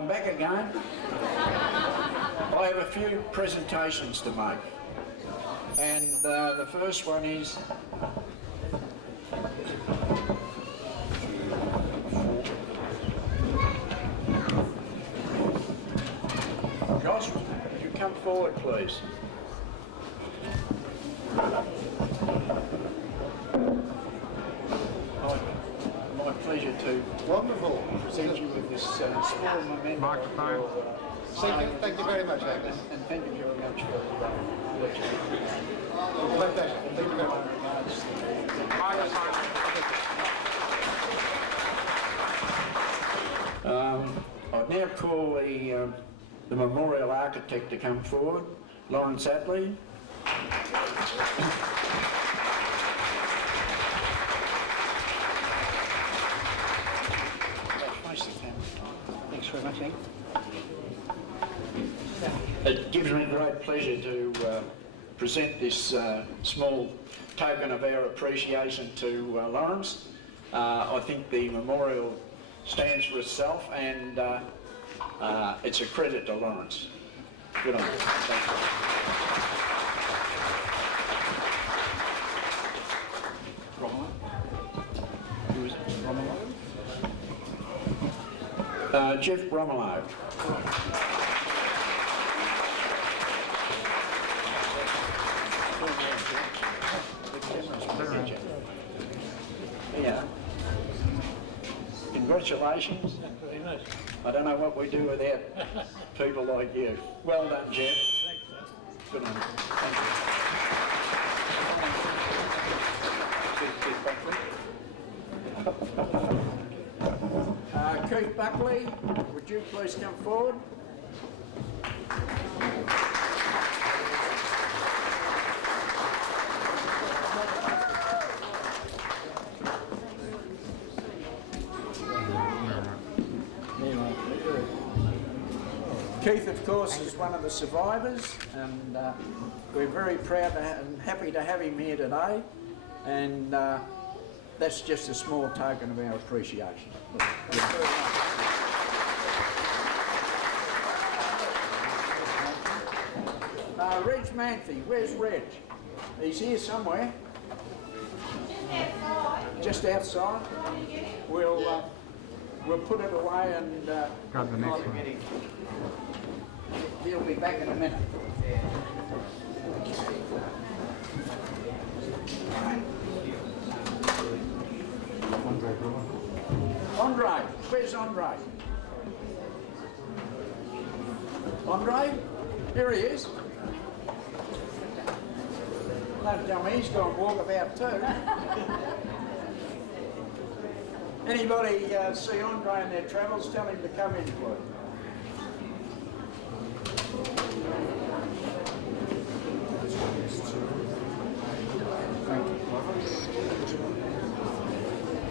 I'm back again. I have a few presentations to make, and the first one is Josh, would you come forward, please? My pleasure to present you with this small memento. Microphone. Thank you very much, Angus. And thank you very much for the lecture. My pleasure. Thank you very much. I'd now call the memorial architect to come forward, Lawrence Atley. Thanks very much, Hank. It gives me great pleasure to present this small token of our appreciation to Lawrence. I think the memorial stands for itself, and it's a credit to Lawrence. Good on you. Thank you. Who is it? Romolo? Jeff Romolo. Yeah. Congratulations. Thank you very much. I don't know what we do without people like you. Well done, Jeff. Thanks, sir. Good on you. Thank you. Keith Buckley, would you please come forward? Keith, of course, is one of the survivors, and we're very proud and happy to have him here today, and that's just a small token of our appreciation. Reg Manthey, where's Reg? He's here somewhere. Just outside. We'll put it away and Got the next one. he'll be back in a minute. Andre, where's Andre? Andre? Here he is. Don't tell me he's going to walk about too. Anybody see Andre in their travels, tell him to come in, please.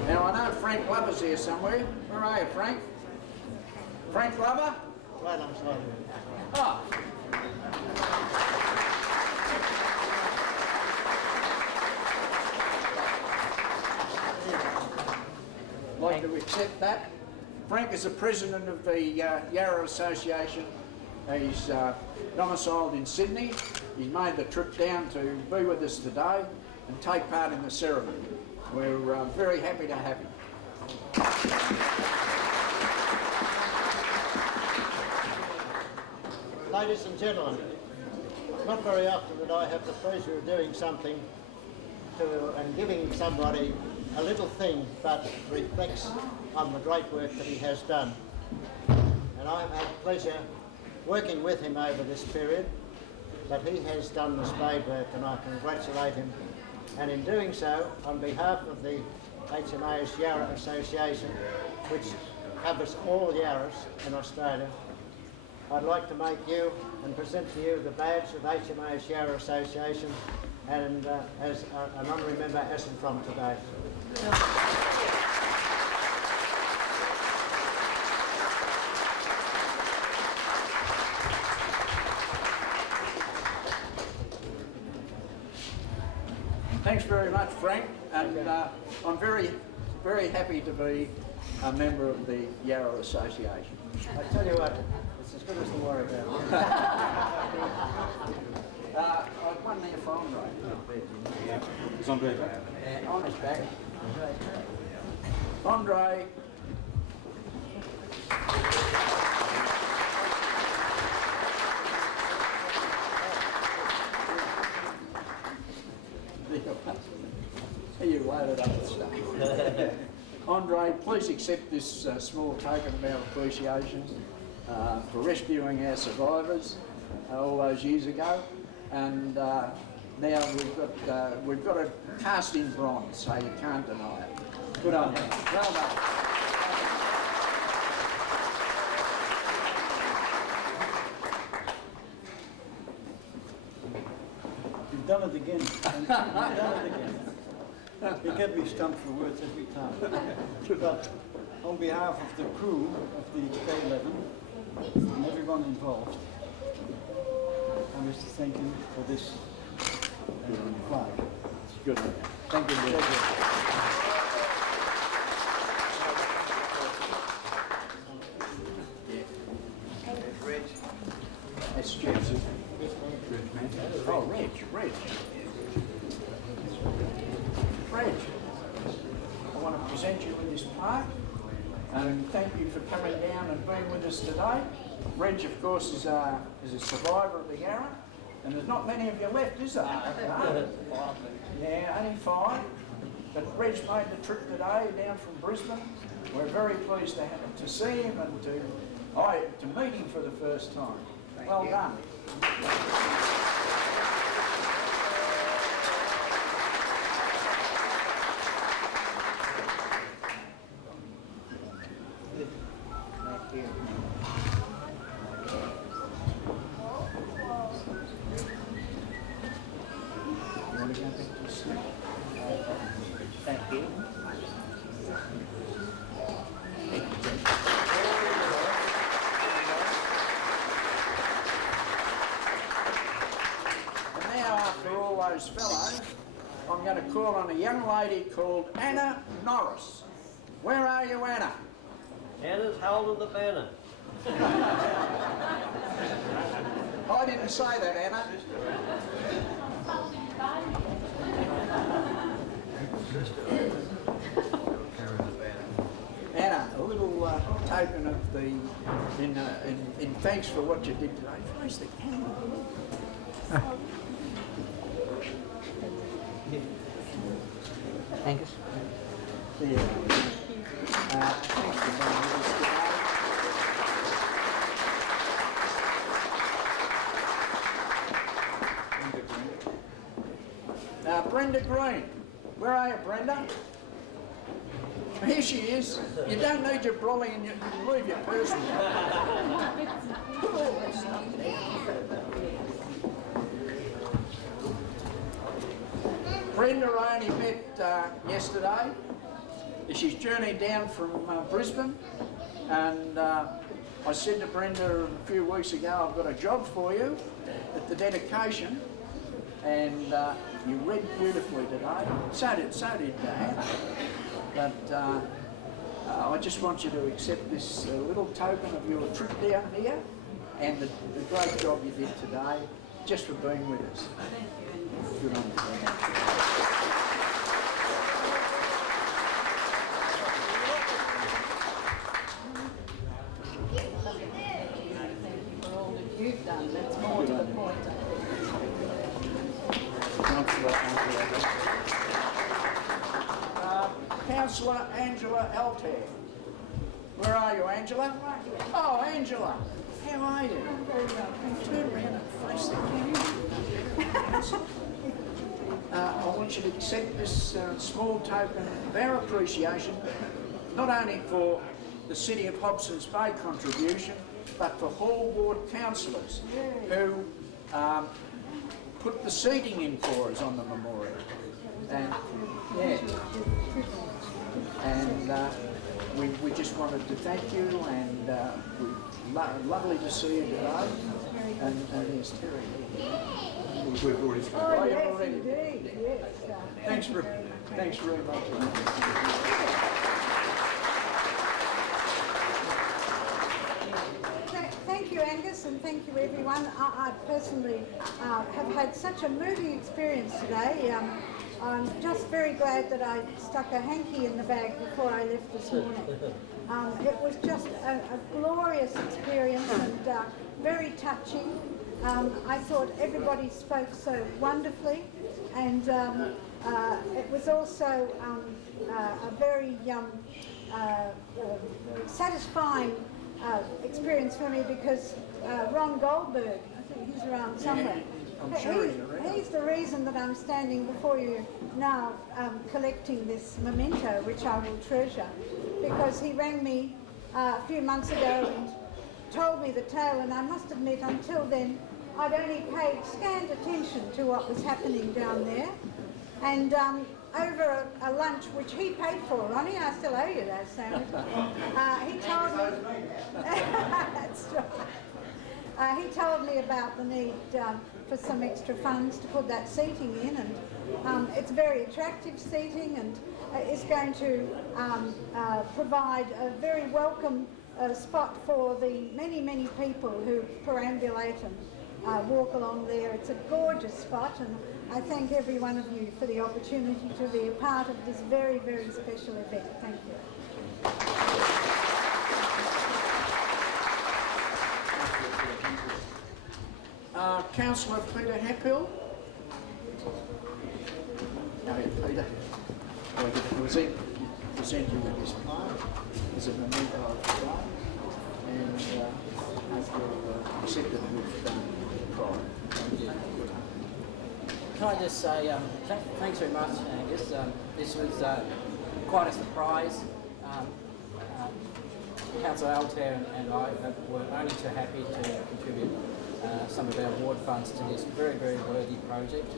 Now I know Frank Glover's here somewhere. Where are you, Frank? Frank Glover? Right, I'm sorry. Oh. Like to accept that. Frank is the president of the Yarra Association. He's domiciled in Sydney. He's made the trip down to be with us today and take part in the ceremony. We're very happy to have him. Ladies and gentlemen, not very often that I have the pleasure of doing something and giving somebody a little thing that reflects on the great work that he has done. And I've had pleasure working with him over this period, but he has done the spade work and I congratulate him. And in doing so, on behalf of the HMAS Yarra Association, which covers all Yarras in Australia, I'd like to make you and present to you the badge of HMAS Yarra Association and as an honorary member as from today. Thanks very much, Frank, and I'm very, very happy to be a member of the Yarra Association. I tell you what, it's as good as the war about. One there for Andre. It's Andre. Andre's back. Andre. You loaded up with stuff. Andre, please accept this small token of our appreciation for rescuing our survivors all those years ago. And now we've got a cast in bronze, so you can't deny it. Good on you. Well done. You've done it again. You've done it again. You get me stumped for words every time. But on behalf of the crew of the K11 and everyone involved, I wish to thank you for this flag. Good. Thank you. Reg. That's Jeff's. Oh, Reg. Reg, I want to present you with this plaque and thank you for coming down and being with us today. Reg, of course, is a survivor of the Yarra, and there's not many of you left, is there? No. Yeah, only 5. But Reg made the trip today down from Brisbane. We're very pleased to see him and to meet him for the first time. Well done. Thank you. And now, after all those fellows, I'm going to call on a young lady called Anna Norris. Where are you, Anna? Anna's holding the banner. I didn't say that, Anna. Anna, a little token of the, in thanks for what you did today. Where's the camera? Angus. Yeah. Thanks for being with us today. Brenda Green. Where are you, Brenda? Here she is. You don't need your brolly and you can leave your purse. Brenda I only met yesterday. She's journeyed down from Brisbane, and I said to Brenda a few weeks ago, I've got a job for you at the dedication, and you read beautifully today. So did Anna. But I just want you to accept this little token of your trip down here and the great job you did today, just for being with us. Good on you, Brenda. You've done, that's more to the point. Councillor Angela Altair. Where are you, Angela? Oh, Angela, how are you? Turn around and face the camera. I want you to accept this small token of our appreciation, not only for the City of Hobson's Bay contribution, but for Hall Ward councillors who put the seating in for us on the memorial. And we just wanted to thank you, and lovely to see you today. And there's Terry. We've already spoken. Oh, yes, indeed, yes. Thanks very much. Angus, and thank you everyone. I personally have had such a moving experience today. I'm just very glad that I stuck a hanky in the bag before I left this morning. It was just a glorious experience and very touching. I thought everybody spoke so wonderfully, and it was also a very satisfying experience for me because Ron Goldberg, I think he's around somewhere. I'm sure he's around. He's the reason that I'm standing before you now collecting this memento, which I will treasure, because he rang me a few months ago and told me the tale, and I must admit until then I'd only paid scant attention to what was happening down there. And over a lunch, which he paid for, Ronnie, I still owe you that sandwich, he told me, that's right. He told me about the need for some extra funds to put that seating in, and it's very attractive seating, and is going to provide a very welcome spot for the many, many people who perambulate and walk along there. It's a gorgeous spot, and I thank every one of you for the opportunity to be a part of this very, very special event. Thank you. Councillor Peter Happill. No, Peter. I get to present you with this plaque as a memento of today, and hope you'll accept it with pride. Thank you. Can I just say thanks very much, Angus. This was quite a surprise. Councillor Altair and I were only too happy to contribute some of our ward funds to this very, very worthy project.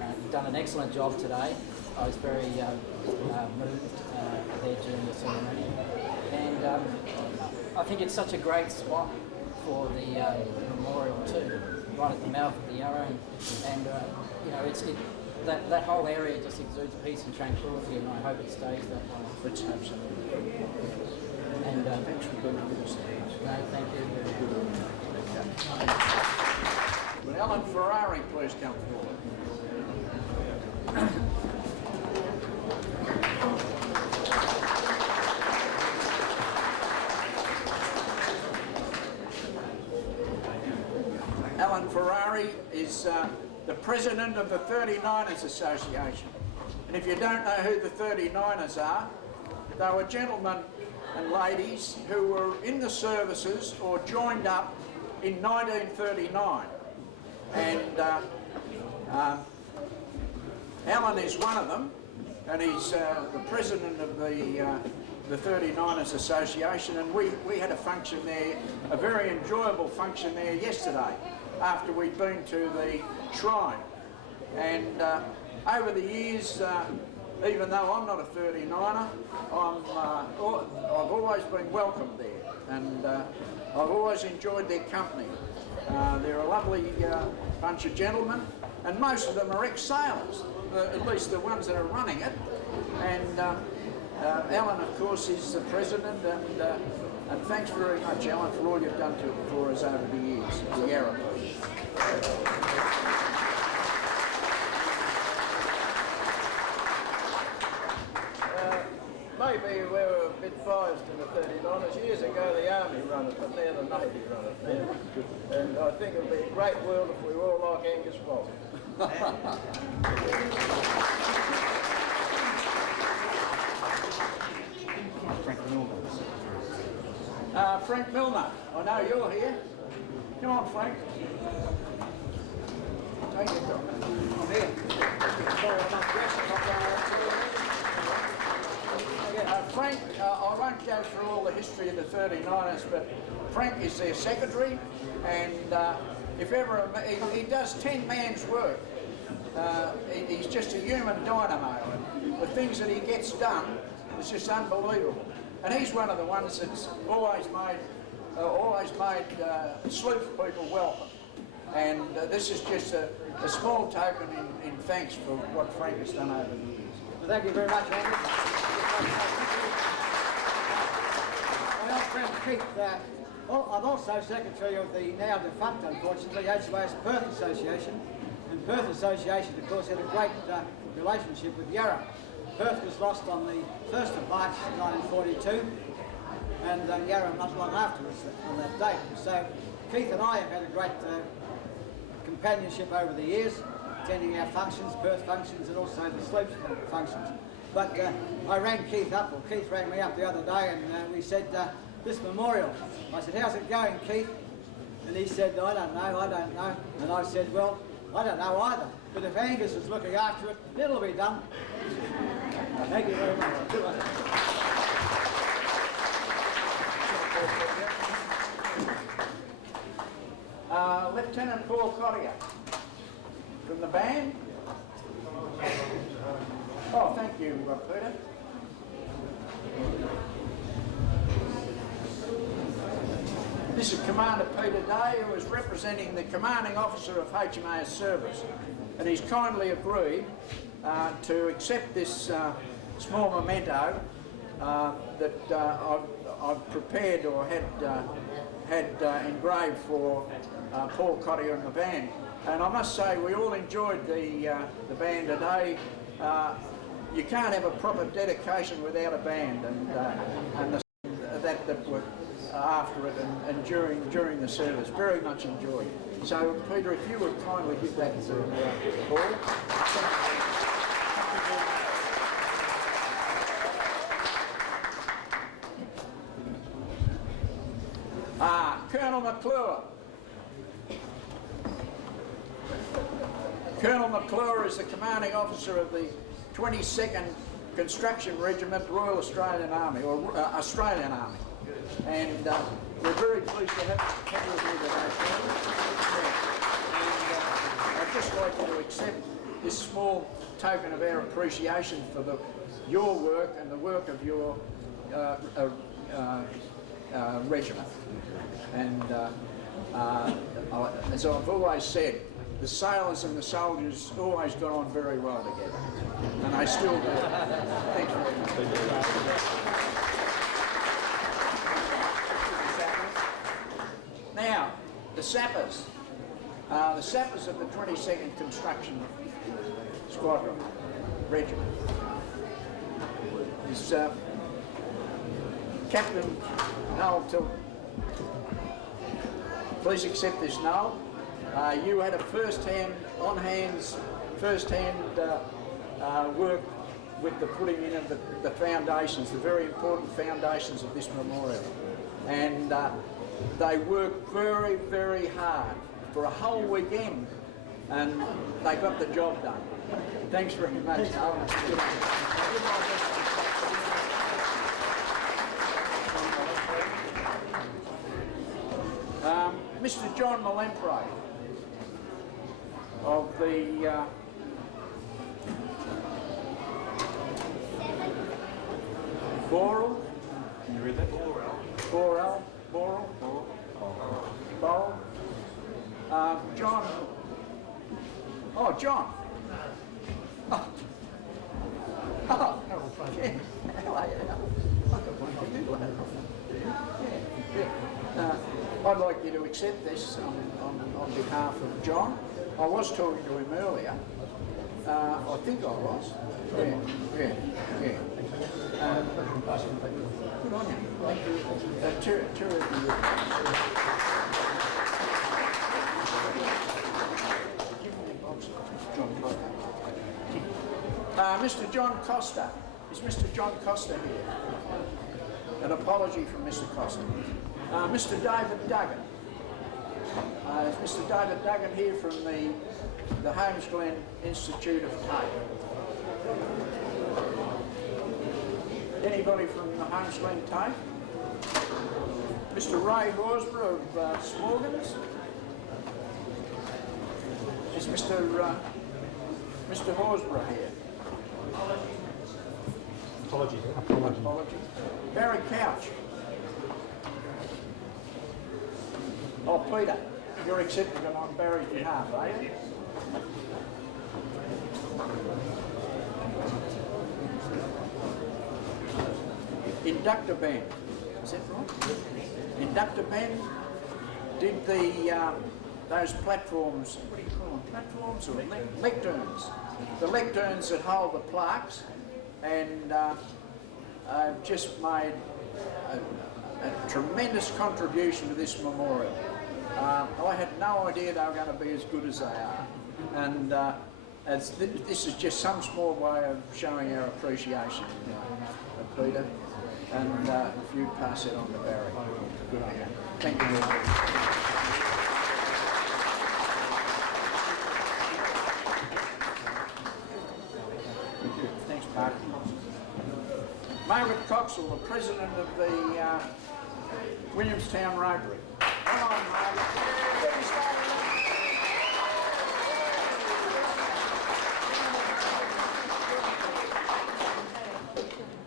You've done an excellent job today. I was very moved there during the ceremony, and I think it's such a great spot for the memorial too, right at the mouth of the Yarra, and you know, that whole area just exudes peace and tranquility, and I hope it stays that way. Let's absolutely. And Thanks for being with us. no, thank you. Would Alan Ferrari please come forward? Alan Ferrari is the president of the 39ers Association. And if you don't know who the 39ers are, they were gentlemen and ladies who were in the services or joined up in 1939. And Alan is one of them, and he's the president of the 39ers Association, and we had a function there, a very enjoyable function there yesterday after we'd been to the shrine. And over the years, even though I'm not a 39er, I've always been welcomed there, and I've always enjoyed their company. They're a lovely bunch of gentlemen, and most of them are ex-sailors, at least the ones that are running it. And Alan, of course, is the president, and thanks very much, Alan, for all you've done for us over the years, the Yarra. Maybe we were a bit biased in the 39ers. Years ago the Army run it, but now the Navy run it now. And I think it would be a great world if we were all like Angus Walsh. Frank Milner. Frank Milner, I know you're here. Come on, Frank. Take it. I'm here. Sorry, I'm not dressed. Frank, I won't go through all the history of the 39ers, but Frank is their secretary, and if ever he does 10 man's work. He's just a human dynamo, and the things that he gets done is just unbelievable. And he's one of the ones that's always made sloop people welcome. And this is just a small token in thanks for what Frank has done over the years. Well, thank you very much, Angus. My old friend Pete Well, I'm also secretary of the now defunct, unfortunately, HMAS Perth Association. And Perth Association, of course, had a great relationship with Yarra. Perth was lost on the 1st of March 1942, and Yarra not long afterwards on that date. So Keith and I have had a great companionship over the years, attending our functions, Perth functions, and also the Slopes functions. But I rang Keith up, or Keith rang me up the other day, and we said, this memorial. I said, how's it going, Keith? And he said, I don't know. And I said, well, I don't know either. But if Angus is looking after it, it'll be done. Thank you very much. Good one. Lieutenant Paul Cottier from the band. Oh, thank you, Peter. This is Commander Peter Day, who is representing the Commanding Officer of HMAS Service, and he's kindly agreed to accept this small memento that I've prepared or had engraved for Paul Cottier and the band. And I must say, we all enjoyed the band today. You can't have a proper dedication without a band, and that were after it and during the service. Very much enjoyed. So, Peter, if you would kindly give that to Paul. Colonel McClure. Colonel McClure is the commanding officer of the 22nd Construction Regiment, Royal Australian Army, or Australian Army. And we're very pleased to have you here today, and I'd just like you to accept this small token of our appreciation for your work and the work of your regiment. And as I've always said, the sailors and the soldiers always got on very well together, and they still do. Thanks very much. Now, the sappers. The sappers of the 22nd Construction Squadron Regiment. Is Captain Noel Tilton. Please accept this, Noel. You had a first-hand work with the putting in of the foundations, the very important foundations of this memorial. And they worked very, very hard for a whole weekend, and they got the job done. Thanks very much. Mr. John Malempre of the Boral. Can you read that? Boral. John. Oh, John. Oh. Yeah. How are you? I'd like you to accept this on behalf of John. I was talking to him earlier. I think I was. Yeah. Good on you. Mr. John Costa. Is Mr. John Costa here? An apology from Mr. Costa. Mr. David Duggan. Is Mr. David Duggan here from the Holmes Glen Institute of TAFE? Anybody from the Holmes Glen TAFE? Mr. Ray Horsburgh of Smorgans? Is Mr. Horsburgh here? Apology. Barry Couch. Oh, Peter, you're accepting it on Barry's behalf, are you? Inductor band. Is that right? Inductor Ben did the those platforms, what do you call them, platforms or lecterns? The lecterns that hold the plaques, and just made a tremendous contribution to this memorial. I had no idea they were going to be as good as they are, and this is just some small way of showing our appreciation, Peter, and if you pass it on to Barry. Good on you. Thank you very much. Thanks, Mark. Margaret Coxall, the president of the Williamstown Rotary. Come on, Margaret.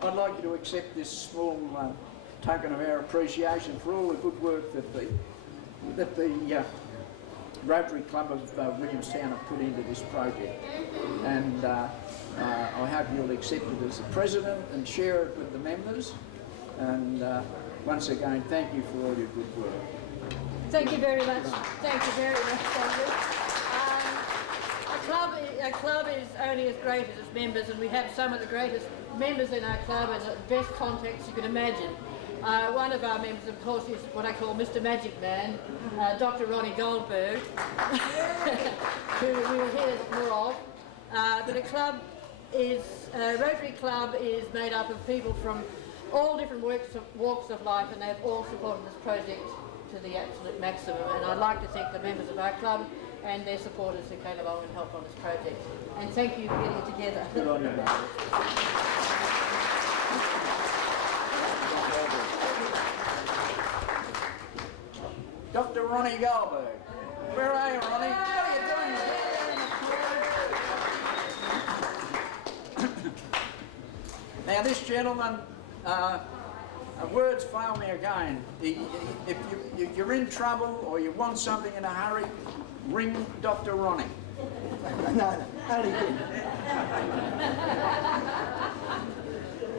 I'd like you to accept this small token of our appreciation for all the good work that the Rotary Club of Williamstown have put into this project, and I hope you'll accept it as the president and share it with the members. And once again, thank you for all your good work. Thank you very much. Thank you very much, Angus. A club is only as great as its members, and we have some of the greatest members in our club and the best contacts you can imagine. One of our members, of course, is what I call Mr. Magic Man, Dr. Ronnie Goldberg, who we will hear more of. But a club is, Rotary Club is made up of people from all different walks of life, and they've all supported this project to the absolute maximum. And I'd like to thank the members of our club and their supporters who came along and helped on this project. And thank you for getting it together. Good on you, mate. Dr. Ronnie Goldberg. Where are you, Ronnie? What are you doing? Now, this gentleman, words fail me again. If you're in trouble or you want something in a hurry, ring Dr. Ronnie. No, only good.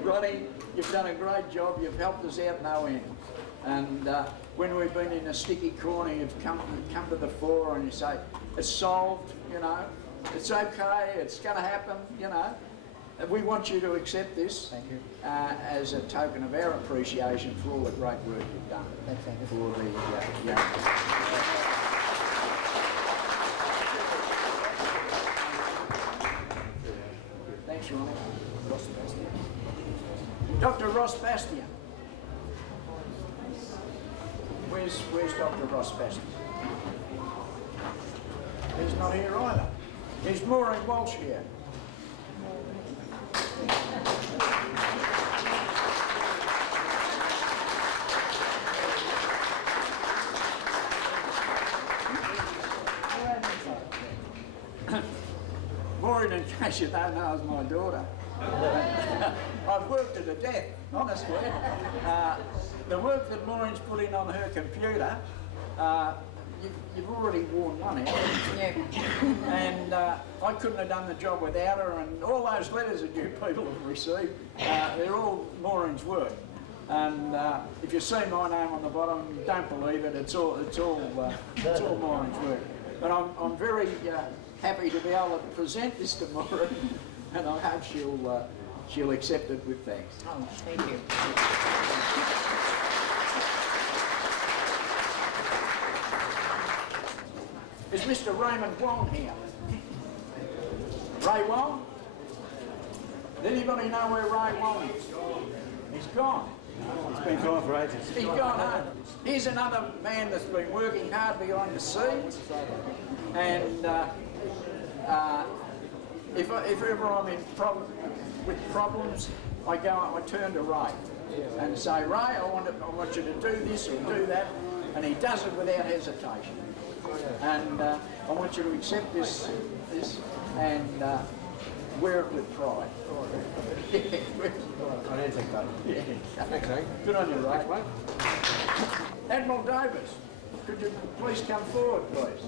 Ronnie, you've done a great job. You've helped us out no end. And when we've been in a sticky corner, you've come to the fore and you say, it's solved, you know, it's okay, it's going to happen, you know. We want you to accept this. Thank you. As a token of our appreciation for all the great work you've done. Thanks, Angus. For the young. Thanks, Ronnie. Ross Bastian. Dr. Ross Bastian. Where's Dr. Ross Bastian? He's not here either. Is Maureen Walsh here? Maureen, in case you don't know, is my daughter. I've worked her to death, honestly. The work that Maureen's put in on her computer, you've already worn one out. Yeah. And I couldn't have done the job without her, and all those letters that you people have received, they're all Maureen's work. And if you see my name on the bottom, don't believe it, it's all Maureen's work. But I'm very happy to be able to present this to Maureen, and I hope she'll accept it with thanks. Oh, thank you. Is Mr. Raymond Wong here? Ray Wong? Does anybody know where Ray Wong is? He's gone. It's been gone for ages. He's gone home. Here's another man that's been working hard behind the scenes, and if ever I'm in with problems, I turn to Ray and say, Ray, I want you to do this or do that, and he does it without hesitation. And I want you to accept this and wear it with pride. I didn't think that. Yeah. Thanks, Hank. Good on you, Ray. Admiral Davis, could you please come forward, please?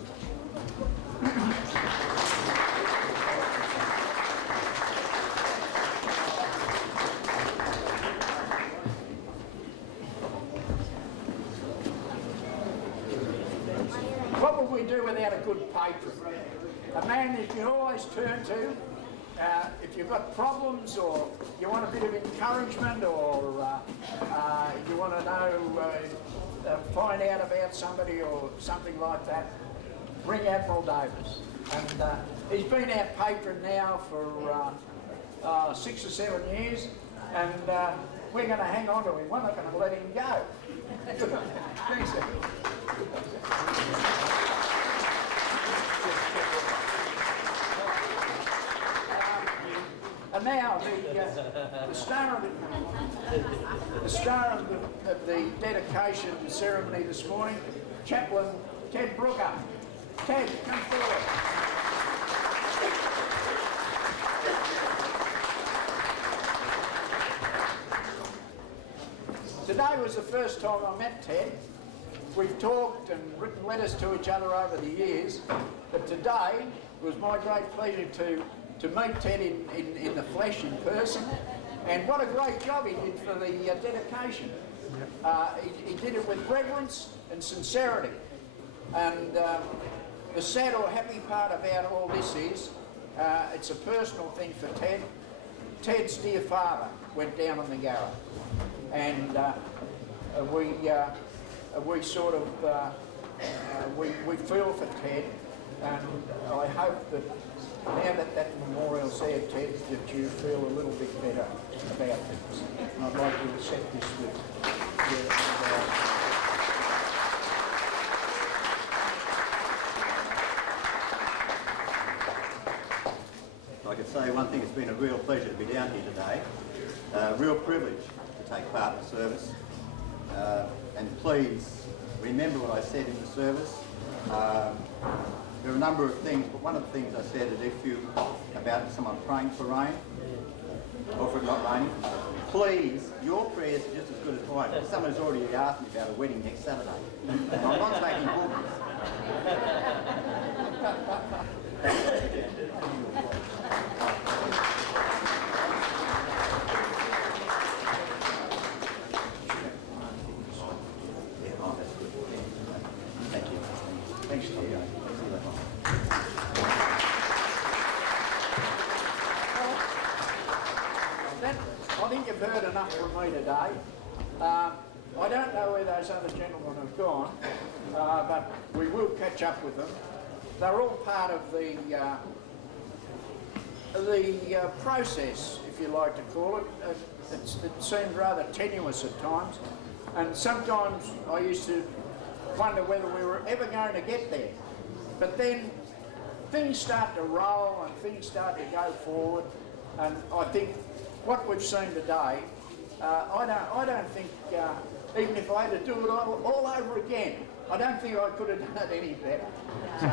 we do without a good patron? A man that you can always turn to if you've got problems, or you want a bit of encouragement, or you want to know, find out about somebody or something like that. Ring Admiral Davis. And he's been our patron now for 6 or 7 years, and we're going to hang on to him. We're not going to let him go. Thanks, Ed. And now the star of the dedication ceremony this morning, Chaplain Ted Brooker. Ted, come forward. Today was the first time I met Ted. We've talked and written letters to each other over the years, but today it was my great pleasure to meet Ted in the flesh, in person, and what a great job he did for the dedication. He did it with reverence and sincerity, and the sad or happy part about all this is it's a personal thing for Ted. Ted's dear father went down on the Yarra, and we sort of we feel for Ted, and I hope that now that that memorial's there, Ted, that you feel a little bit better about things. And I'd like to accept this with I could say one thing, it's been a real pleasure to be down here today. Real privilege to take part in the service. And please remember what I said in the service. There are a number of things, but one of the things I said is if you, about someone praying for rain, or for it not raining, please, your prayers are just as good as mine. Someone's already asked me about a wedding next Saturday. I'm not taking bookings. Thanks, Tom. I think you've heard enough from me today. I don't know where those other gentlemen have gone, but we will catch up with them. They're all part of the process, if you like to call it. It seemed rather tenuous at times, and sometimes I used to wonder whether we were ever going to get there. But then things start to roll and things start to go forward, and I think what we've seen today, I don't think, even if I had to do it all over again, I don't think I could have done it any better. So,